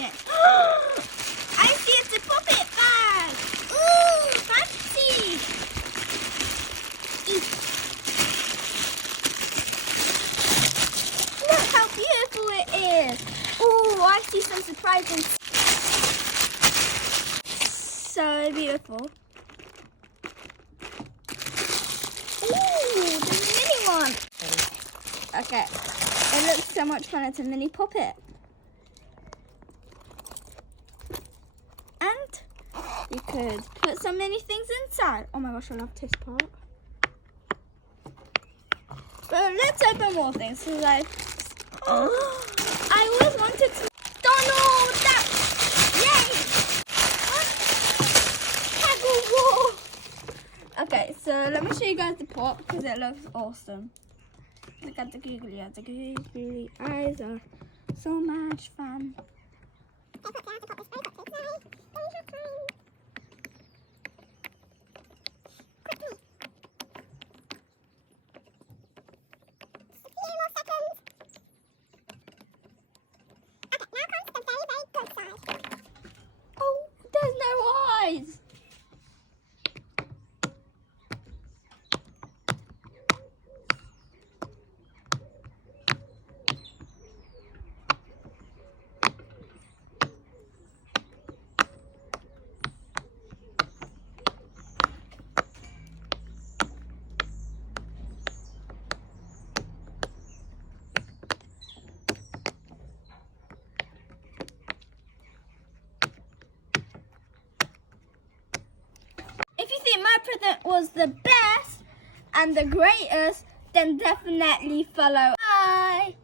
open it. I see it's a puppet bag. Ooh, fancy. Eat. Look how beautiful it is. Ooh, I see some surprises. So beautiful. Ooh, there's a mini one. Okay, it looks so much fun. It's a mini puppet. And you could put so many things inside. Oh my gosh, I love this part. But let's open more things. So like, oh, I always wanted to. Donald, that, yay! Okay, so let me show you guys the pot because it looks awesome. Look at the googly eyes. The googly eyes are so much fun. Oh, there's no eyes. If you think my present was the best and the greatest, then definitely follow. Bye!